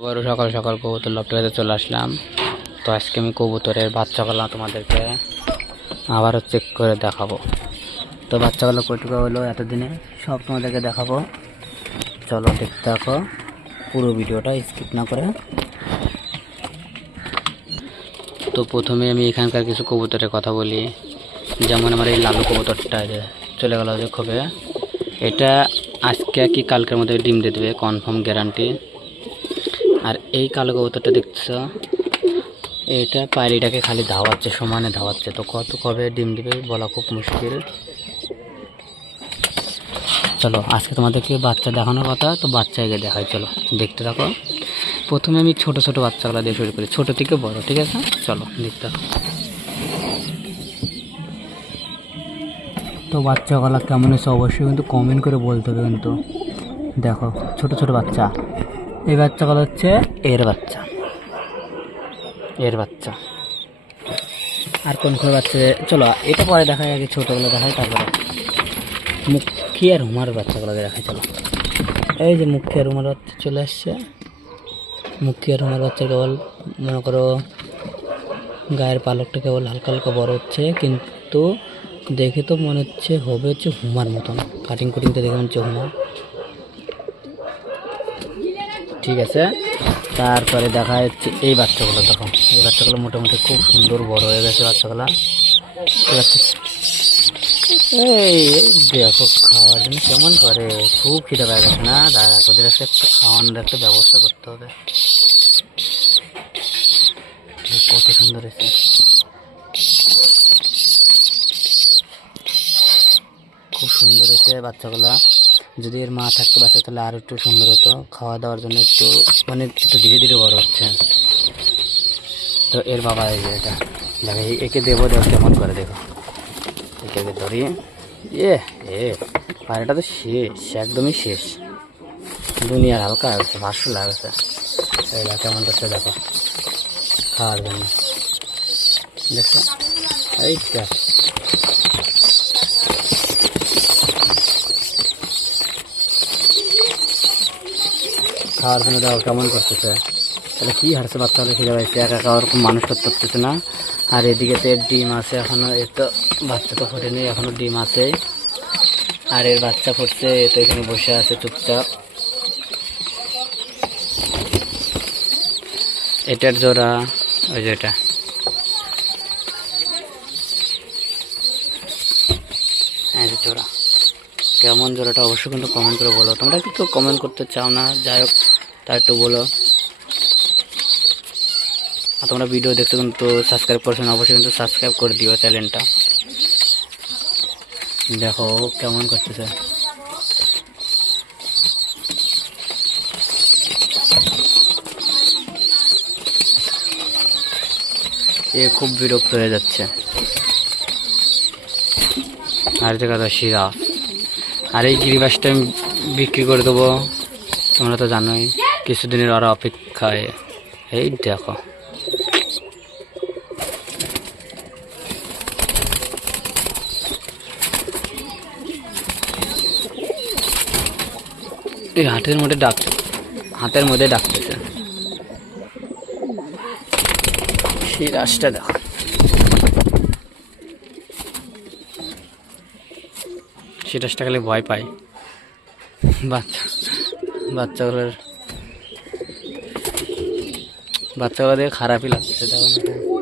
বড় সকাল সকাল কবুতর লফটে চলে আসলাম। তো আজকে আমি কবুতরের বাচ্চাগুলো তোমাদেরকে আবারও চেক করে দেখাবো। তো বাচ্চাগুলো কয়টুকু হলো এতদিনে সব তোমাদেরকে দেখাবো। চলো দেখতে থাকো পুরো ভিডিওটা স্কিপ না করে। তো প্রথমে আমি এখানকার কিছু কবুতরের কথা বলি। যেমন আমার এই লালু কবুতরটা চলে গেল যে খোপে, এটা আজকে কি কালকের মধ্যে ডিম দিয়ে দেবে, কনফার্ম গ্যারান্টি। আর এই কালো কবুতরটা দেখছ, এটা পায়রিটাকে খালি ধাওয়াচ্ছে, সমানে ধাওয়াচ্ছে। তো কত কবে ডিম দিবে বলা খুব মুশকিল। চলো আজকে তোমাদেরকে বাচ্চা দেখানোর কথা, তো বাচ্চাকে দেখাই, চলো দেখতে থাকো। প্রথমে আমি ছোট ছোট বাচ্চাগুলো দিয়ে শুরু করি, ছোট থেকে বড়, ঠিক আছে? চলো দেখতে থাকো। তো বাচ্চাগুলো কেমন হয়েছে অবশ্যই কিন্তু কমেন্ট করে বলতে হবে। কিন্তু দেখো ছোট ছোট বাচ্চা, এই বাচ্চাগুলো হচ্ছে এর বাচ্চা, এর বাচ্চা। আর কোন কোন বাচ্চা, চলো এটা পরে দেখাই, আগে ছোটোগুলো দেখাই, তারপরে মুখী আর হুমার বাচ্চাগুলো দেখাই। চলো এই যে মুখী আর হুমার বাচ্চা চলে আসছে। মুখী আর হুমার বাচ্চা কেবল মনে করো গায়ের পালকটা কেবল হালকা হালকা বড় হচ্ছে, কিন্তু দেখে তো মনে হচ্ছে হবে হচ্ছে হুমার মতন, কাটিং কুটিংটা দেখে মনে হচ্ছে হুমার। ঠিক আছে, তারপরে দেখা যাচ্ছে এই বাচ্চাগুলো। দেখো এই বাচ্চাগুলো মোটামুটি খুব সুন্দর বড় হয়ে গেছে বাচ্চাগুলো। ঠিক আছে, এই দেখো খাওয়ার জন্য কেমন করে, খুব খিদে পাওয়া গেছে না দাদা, তোদের একটা খাওয়ানোর একটা ব্যবস্থা করতে হবে। কত সুন্দর হয়েছে, খুব সুন্দর হয়েছে বাচ্চাগুলা। যদি এর মা থাকতো বাচ্চা তাহলে আর একটু সুন্দর হতো, খাওয়া দাওয়ার জন্য একটু মানে একটু ধীরে ধীরে বড় হচ্ছে। তো এর বাবা এই যে এটা দেখো, একে দেবো দেবো কেমন করে, দেখো একে ধরি। এ পায়রাটা তো শেষ, একদমই শেষ, দুনিয়ার হালকা লাগছে, ভাস্য লাগছে। এইটা কেমন করছে দেখো খাওয়ার জন্য, দেখছো এইটা। খাওয়ার জন্য দেখো কেমন করতেছে। তাহলে কী হারছে বাচ্চা হলে খিদে পাইছে, একা একা ওরকম মানুষ করতেছে না। আর এদিকে তো এর ডিম আছে এখনও, এর তো বাচ্চা তো ফোটেনি এখনও, ডিম আছে। আর এর বাচ্চা ফুটছে, এ তো এখানে বসে আছে চুপচাপ। এটার জোড়া ওই যে এটা, হ্যাঁ যে জোড়া, কেমন জোড়াটা অবশ্যই কিন্তু কমেন্ট করে বলো। তোমরা কিন্তু কমেন্ট করতে চাও না, যাই হোক তা একটু বলো। আর তোমরা ভিডিও দেখছো কিন্তু সাবস্ক্রাইব করছো না, অবশ্যই কিন্তু সাবস্ক্রাইব করে দিও চ্যানেলটা। দেখো কেমন করতেছে, এ খুব বিরক্ত হয়ে যাচ্ছে। আর যে কথা শিরা, আর এই গিরিবাসটা আমি বিক্রি করে দেবো, তোমরা তো জানোই কিছুদিনের ওরা অপেক্ষায়। এই দেখো এই হাতের মধ্যে ডাকতেছে, সেই রাসটা দেখো। সেই রাসটা খালি ভয় পায় বাচ্চাগুলো দেখে খারাপই লাগছে, দেখো না।